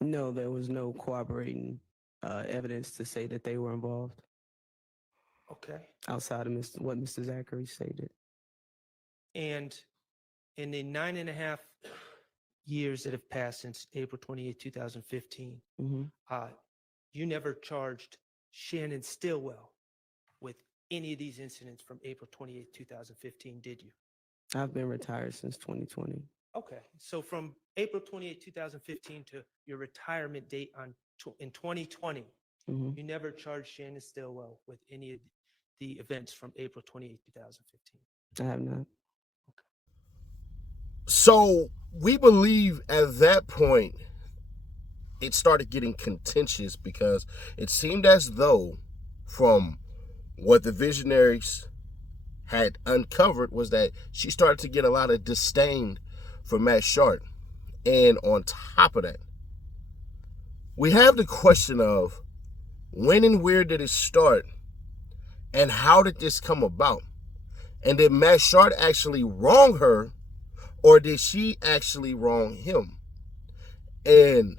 No, there was no corroborating evidence to say that they were involved Okay. outside of what Mr. Zachary stated. And in the 9.5 years that have passed since April 28, 2015, Hmm. you never charged Shannon Stillwell with any of these incidents from April 28, 2015, did you? I've been retired since 2020. Okay. So from April 28, 2015 to your retirement date in 2020, Hmm. you never charged Shannon Stillwell with any of the events from April 28, 2015. I have not. So we believe at that point it started getting contentious because it seemed as though, from what the visionaries had uncovered, was that she started to get a lot of disdain for Matt Shardt. And on top of that, we have the question of when and where did it start and how did this come about? And did Matt Shardt actually wrong her, or did she actually wrong him? And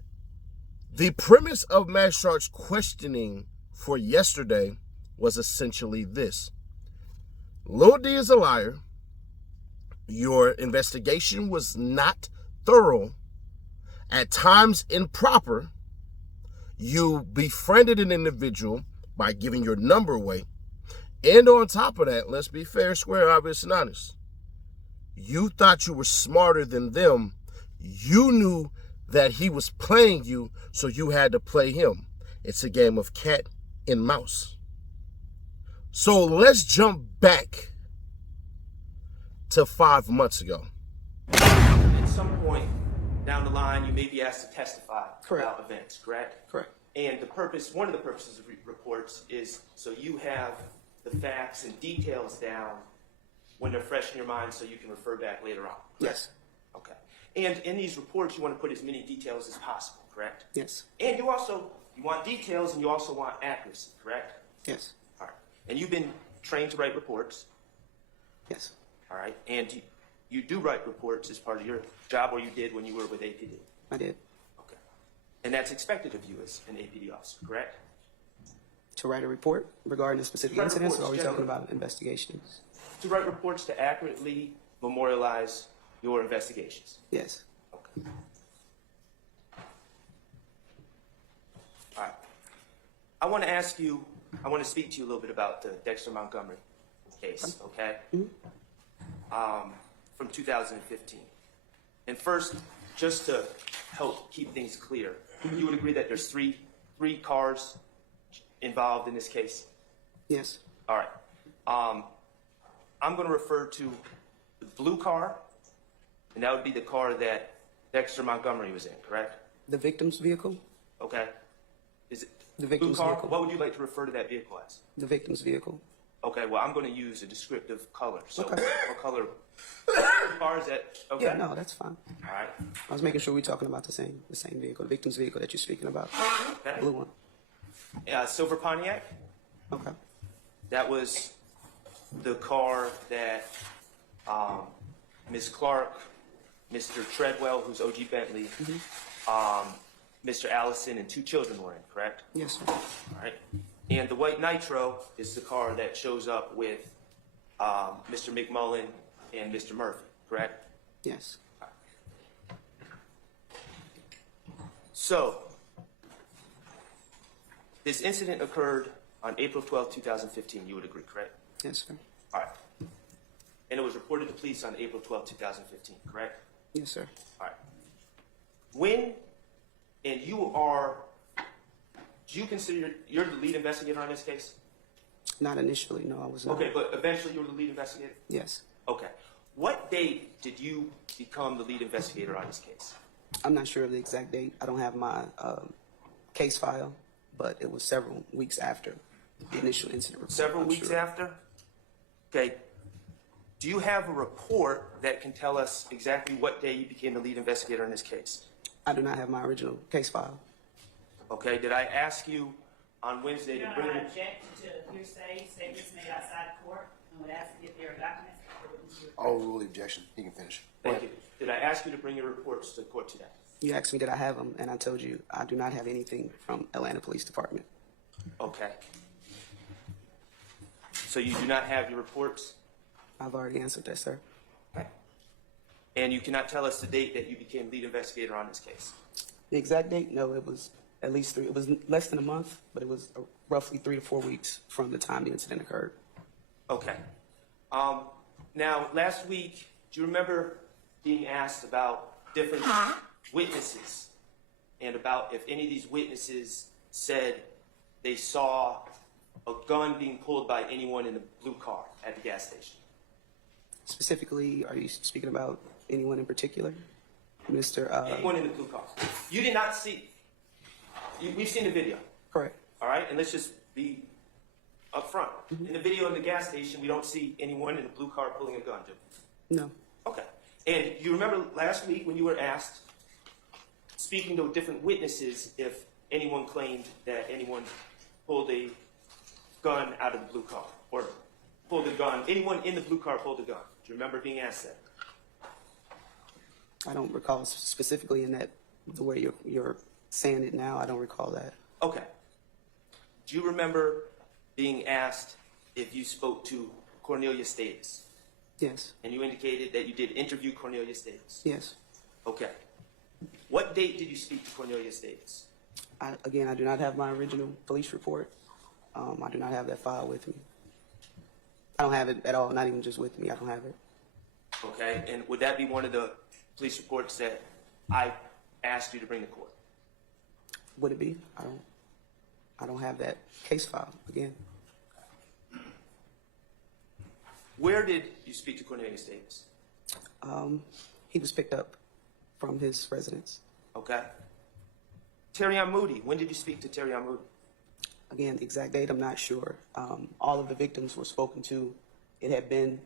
the premise of Matt Shart's questioning for yesterday was essentially this: Lil D is a liar. Your investigation was not thorough, at times improper. You befriended an individual by giving your number away. And on top of that, let's be fair, square, obvious, and honest. You thought you were smarter than them. You knew that he was playing you, so you had to play him. It's a game of cat and mouse. So let's jump back to 5 months ago. At some point down the line, you may be asked to testify about events, correct? Correct. And one of the purposes of reports is so you have the facts and details down when they're fresh in your mind so you can refer back later on. Correct? Yes. Okay. And in these reports, you want to put as many details as possible, correct? Yes. And you want details and you also want accuracy, correct? Yes. All right. And you've been trained to write reports. Yes. All right. And you do write reports as part of your job, or you did when you were with APD. I did. Okay. And that's expected of you as an APD officer, correct? To write a report regarding a specific Write incident, or are we reports talking generally. about investigations? To write reports to accurately memorialize your investigations. Yes. Okay. All right. I want to speak to you a little bit about the Dexter Montgomery case, okay? From 2015. And first, just to help keep things clear, you would agree that there's three cars involved in this case? Yes. All right. I'm going to refer to the blue car, and that would be the car that Dexter Montgomery was in, correct? The victim's vehicle? Okay. Is it The blue victim's car? vehicle. What would you like to refer to that vehicle as? The victim's vehicle. Okay, well, I'm going to use a descriptive color. So Okay. what color car is that? Okay. Yeah, no, that's fine. All right. I was making sure we're talking about the same vehicle, the victim's vehicle that you're speaking about. Okay. Blue one. Silver Pontiac. Okay. That was the car that Ms. Clark, Mr. Treadwell, who's OG Bentley, Mr. Allison, and 2 children were in, correct? Yes, sir. All right. And the white Nitro is the car that shows up with Mr. McMullen and Mr. Murphy, correct? Yes. So, this incident occurred on April 12, 2015. You would agree, correct? Yes, sir. All right. And it was reported to police on April 12, 2015, correct? Yes, sir. All right. Do you consider you're the lead investigator on this case? Not initially, no, I was not. Okay, but eventually you were the lead investigator? Yes. Okay. What date did you become the lead investigator on this case? I'm not sure of the exact date. I don't have my case file, but it was several weeks after the initial incident report. Several I'm weeks sure. after? Okay. Do you have a report that can tell us exactly what day you became the lead investigator in this case? I do not have my original case file. Okay. Did I ask you on Wednesday You're to not bring going to it? object to hearsay statements made outside court and would ask if there are documents? I'll rule the objection. You can finish. Thank you. Did I ask you to bring your reports to court today? You asked me did I have them, and I told you I do not have anything from Atlanta Police Department. Okay. So you do not have your reports? I've already answered that, sir. Okay. And you cannot tell us the date that you became lead investigator on this case? The exact date? No, it was at least 3. It was less than a month, but it was roughly 3 to 4 weeks from the time the incident occurred. Okay. Now, last week, do you remember being asked about different witnesses and about if any of these witnesses said they saw a gun being pulled by anyone in the blue car at the gas station? Specifically, are you speaking about anyone in particular? Mr. Anyone in the blue car. You did not see. We've seen the video. Correct. All right, and let's just be up front. In the video in the gas station, we don't see anyone in the blue car pulling a gun, do we? No. Okay. And you remember last week when you were asked, speaking to different witnesses, if anyone claimed that anyone pulled a gun out of the blue car or pulled a gun, anyone in the blue car pulled a gun. Do you remember being asked that? I don't recall specifically in that, the way you're saying it now, I don't recall that. Okay. Do you remember being asked if you spoke to Cornelius Davis? Yes. And you indicated that you did interview Cornelius Davis? Yes. Okay. What date did you speak to Cornelius Davis? Again, I do not have my original police report. I do not have that file with me. I don't have it at all, not even just with me. I don't have it. Okay. And would that be one of the police reports that I asked you to bring to court? Would it be? I don't have that case file, again. Where did you speak to Cornelius Davis? He was picked up from his residence. Okay. Terrion Moody, when did you speak to Terrion Moody? Again, the exact date, I'm not sure. All of the victims were spoken to. It had been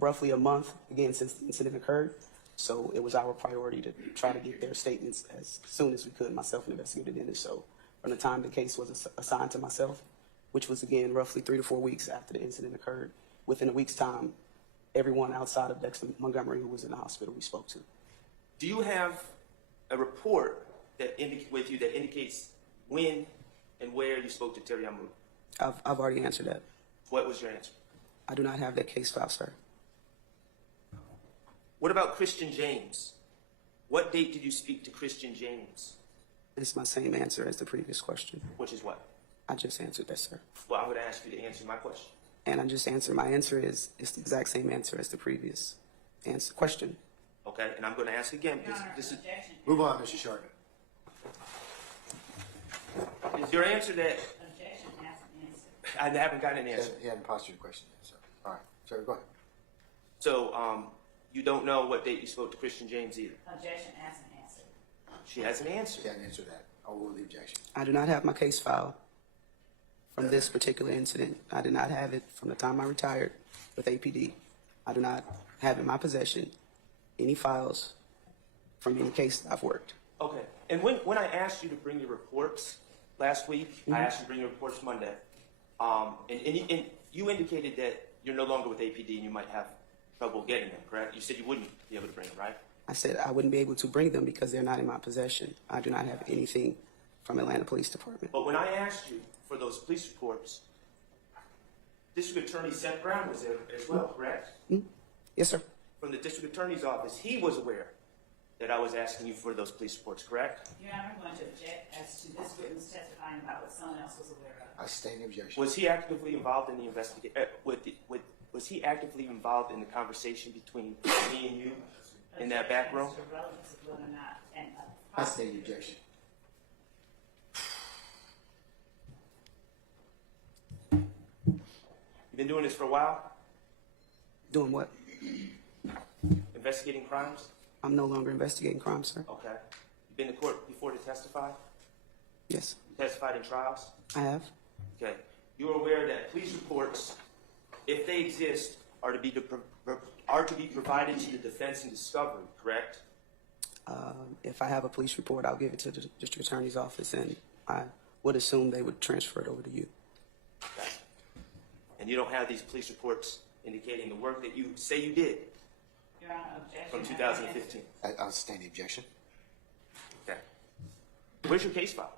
roughly a month, again, since the incident occurred. So it was our priority to try to get their statements as soon as we could, myself and Investigator Dennis. So from the time the case was assigned to myself, which was, again, roughly 3 to 4 weeks after the incident occurred, within a week's time, everyone outside of Dexter Montgomery who was in the hospital we spoke to. Do you have a report that with you that indicates when and where you spoke to Terrion Moody? I've already answered that. What was your answer? I do not have that case file, sir. What about Christian James? What date did you speak to Christian James? It's my same answer as the previous question. Which is what? I just answered that, sir. Well, I'm going to ask you to answer my question. And I just answered, my answer is, it's the exact same answer as the previous question. Okay, and I'm going to ask again because this is... Objection. Move on, Mr. Shardt. Is your answer that Objection hasn't answered. I haven't gotten an answer? He hadn't posed your question yet, sir. All right, sir, go ahead. So, you don't know what date you spoke to Christian James either? Objection hasn't answered. She hasn't answered. He hadn't answered that. I'll rule the objection. I do not have my case file from this particular incident. I did not have it from the time I retired with APD. I do not have in my possession any files from any case that I've worked. Okay, and when I asked you to bring your reports last week, I asked you to bring your reports Monday, and you indicated that you're no longer with APD and you might have trouble getting them, correct? You said you wouldn't be able to bring them, right? I said I wouldn't be able to bring them because they're not in my possession. I do not have anything from Atlanta Police Department. But when I asked you for those police reports, District Attorney Seth Brown was there as well, correct? Yes, sir. From the District Attorney's office, he was aware that I was asking you for those police reports, correct? Your Honor, I'm going to object as to this witness testifying about what someone else was aware of. I sustain the objection. Was he actively involved in the investigation? Was he actively involved in the conversation between me and you in that back room? Objection as to relevance of whether or not, and I sustain the objection. You've been doing this for a while, Doing what? investigating crimes? I'm no longer investigating crimes, sir. Okay. You've been to court before to testify? Yes, You testified in trials? I have. Okay. You are aware that police reports, if they exist, are to be provided to the defense in discovery, correct? If I have a police report, I'll give it to the district attorney's office, and I would assume they would transfer it over to you. Okay. And you don't have these police reports indicating the work that you say you did Your Honor, objection. from 2015? I'll sustain the objection. Where's your case file?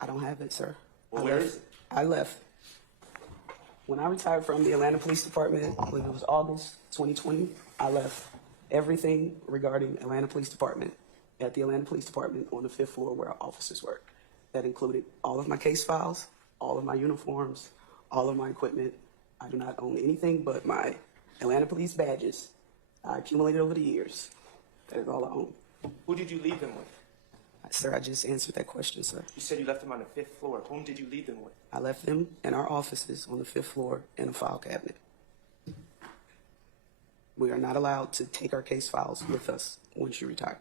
I don't have it, sir. Well, where is it? I left. When I retired from the Atlanta Police Department, I believe it was August 2020, I left everything regarding Atlanta Police Department at the Atlanta Police Department on the 5th floor where our officers work. That included all of my case files, all of my uniforms, all of my equipment. I do not own anything but my Atlanta Police badges I accumulated over the years. That is all I own. Who did you leave them with? Sir, I just answered that question, sir. You said you left them on the 5th floor. Whom did you leave them with? I left them in our offices on the 5th floor in a file cabinet. We are not allowed to take our case files with us once you retire.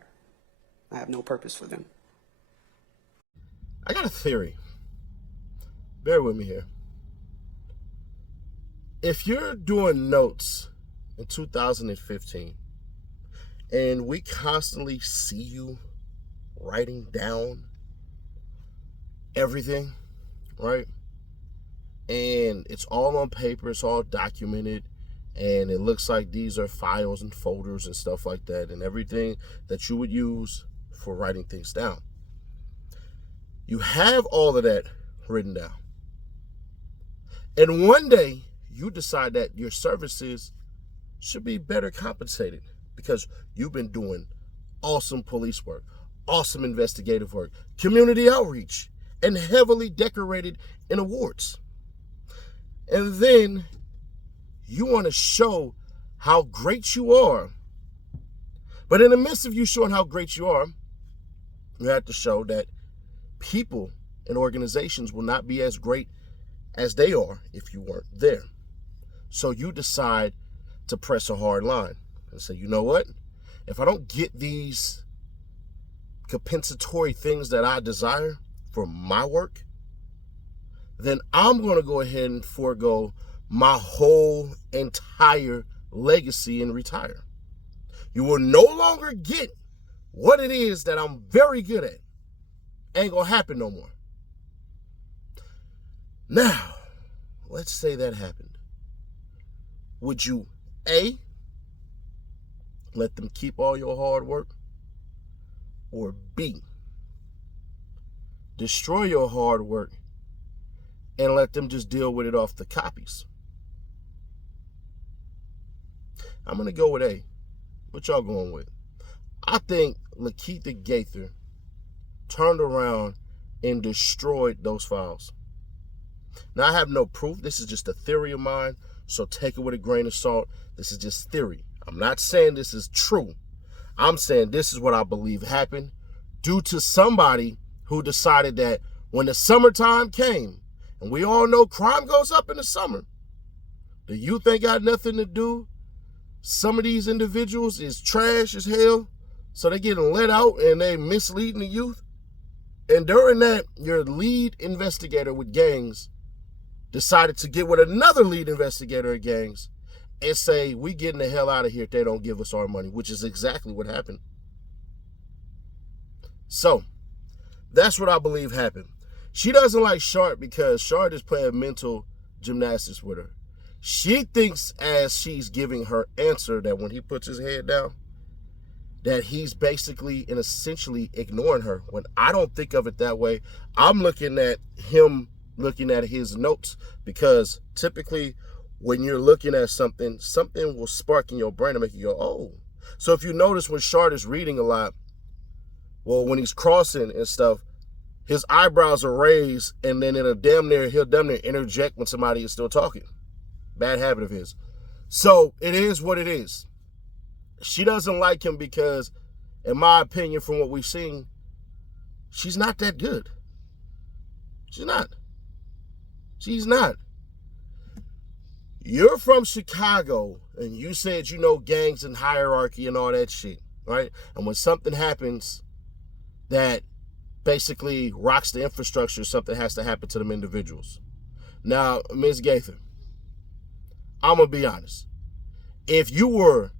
I have no purpose for them. I got a theory. Bear with me here. If you're doing notes in 2015 and we constantly see you writing down everything, right? And it's all on paper, it's all documented, and it looks like these are files and folders and stuff like that, and everything that you would use for writing things down. You have all of that written down. And one day you decide that your services should be better compensated because you've been doing awesome police work, awesome investigative work, community outreach, and heavily decorated in awards. And then you want to show how great you are. But in the midst of you showing how great you are, you have to show that people and organizations will not be as great as they are if you weren't there. So you decide to press a hard line and say, you know what? If I don't get these compensatory things that I desire for my work, then I'm going to go ahead and forego my whole entire legacy and retire. You will no longer get what it is that I'm very good at. Ain't going to happen no more. Now, let's say that happened. Would you, A, let them keep all your hard work? Or B, destroy your hard work and let them just deal with it off the copies? I'm going to go with A. What y'all going with? I think Lakeitha Gaither turned around and destroyed those files. Now, I have no proof. This is just a theory of mine, so take it with a grain of salt. This is just theory. I'm not saying this is true. I'm saying this is what I believe happened due to somebody who decided that when the summertime came, and we all know crime goes up in the summer, the youth ain't got nothing to do. Some of these individuals is trash as hell, so they getting let out and they misleading the youth. And during that, your lead investigator with gangs decided to get with another lead investigator of gangs and say, we getting the hell out of here if they don't give us our money, which is exactly what happened. So, that's what I believe happened. She doesn't like Shardt because Shardt is playing mental gymnastics with her. She thinks as she's giving her answer that when he puts his head down, that he's basically and essentially ignoring her. When I don't think of it that way, I'm looking at him looking at his notes, because typically when you're looking at something, something will spark in your brain and make you go, oh. So if you notice when Shardt is reading a lot, well, when he's crossing and stuff, his eyebrows are raised, and then he'll damn near interject when somebody is still talking. Bad habit of his. So it is what it is. She doesn't like him because, in my opinion, from what we've seen, she's not that good. She's not. She's not. You're from Chicago, and you said you know gangs and hierarchy and all that shit, right? And when something happens that basically rocks the infrastructure, something has to happen to them individuals. Now, Ms. Gaither, I'm going to be honest. If you were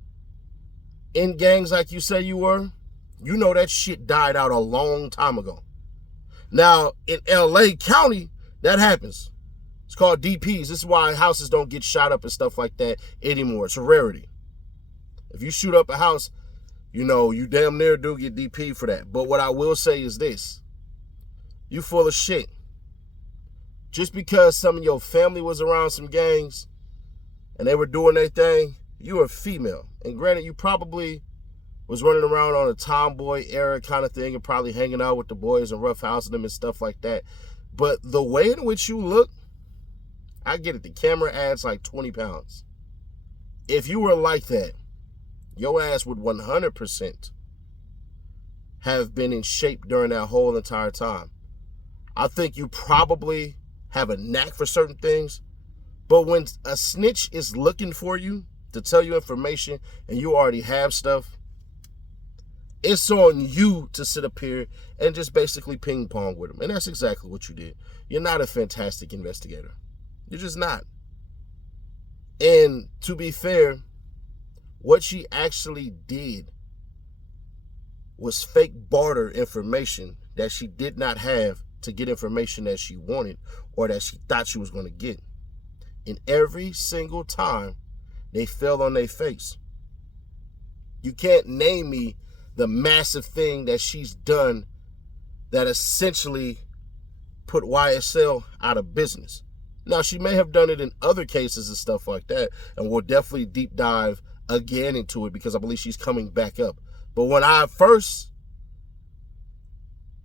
in gangs like you say you were, you know that shit died out a long time ago. Now, in LA County, that happens. It's called DPs. This is why houses don't get shot up and stuff like that anymore. It's a rarity. If you shoot up a house, You know, you damn near do get DP for that. But what I will say is this. You full of shit. Just because some of your family was around some gangs and they were doing their thing, you are female. And granted, you probably was running around on a tomboy era kind of thing and probably hanging out with the boys and roughhousing them and stuff like that. But the way in which you look, I get it. The camera adds like 20 pounds. If you were like that, your ass would 100% have been in shape during that whole entire time. I think you probably have a knack for certain things, but when a snitch is looking for you to tell you information and you already have stuff, it's on you to sit up here and just basically ping pong with them. And that's exactly what you did. You're not a fantastic investigator. You're just not. And to be fair, what she actually did was fake barter information that she did not have to get information that she wanted or that she thought she was going to get. And every single time, they fell on their face. You can't name me the massive thing that she's done that essentially put YSL out of business. Now, she may have done it in other cases and stuff like that, and we'll definitely deep dive again into it because I believe she's coming back up. But when I first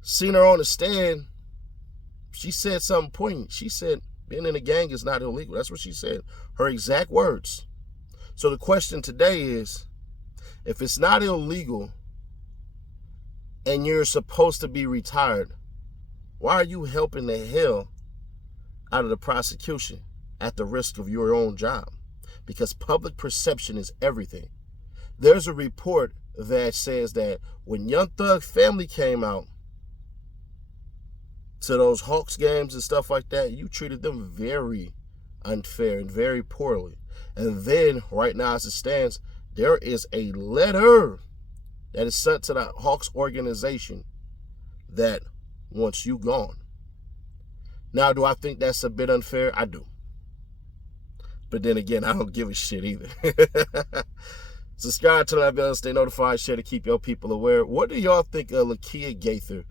seen her on the stand, she said something poignant. She said, being in a gang is not illegal. That's what she said. Her exact words. So the question today is, if it's not illegal and you're supposed to be retired, why are you helping the hell out of the prosecution at the risk of your own job? Because public perception is everything. There's a report that says that when Young Thug family came out to those Hawks games and stuff like that, you treated them very unfair and very poorly. And then, right now as it stands, there is a letter that is sent to the Hawks organization that wants you gone. Now, do I think that's a bit unfair? I do. But then again, I don't give a shit either. Subscribe to the bell, stay notified, share to keep your people aware. What do y'all think of Lakia Gaither?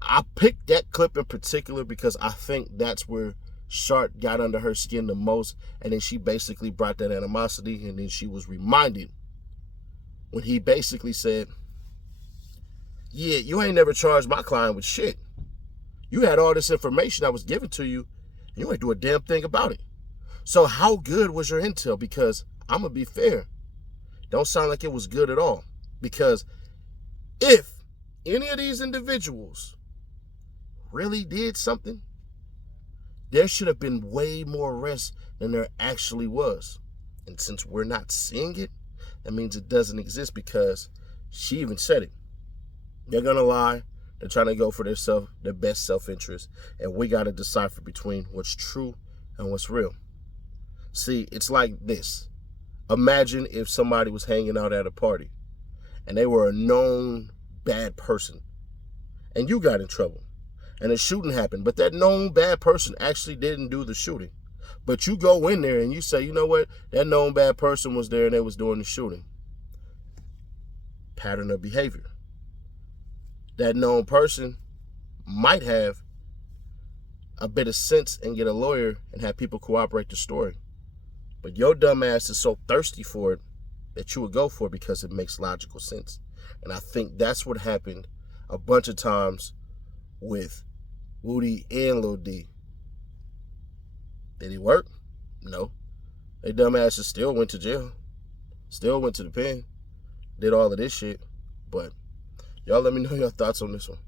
I picked that clip in particular because I think that's where Shardt got under her skin the most, and then she basically brought that animosity, and then she was reminded when he basically said, yeah, you ain't never charged my client with shit. You had all this information that was given to you, and you ain't do a damn thing about it. So how good was your intel? Because I'm going to be fair. Don't sound like it was good at all. Because if any of these individuals really did something, there should have been way more arrests than there actually was. And since we're not seeing it, that means it doesn't exist, because she even said it. They're going to lie. They're trying to go for their best self-interest. And we got to decipher between what's true and what's real. See, it's like this. Imagine if somebody was hanging out at a party and they were a known bad person and you got in trouble and a shooting happened, but that known bad person actually didn't do the shooting. But you go in there and you say, you know what? That known bad person was there and they was doing the shooting. Pattern of behavior. That known person might have a bit of sense and get a lawyer and have people corroborate the story. But your dumb ass is so thirsty for it that you would go for it because it makes logical sense. And I think that's what happened a bunch of times with Woody and Lil D. Did he work? No. They dumb asses still went to jail. Still went to the pen. Did all of this shit. But y'all let me know your thoughts on this one.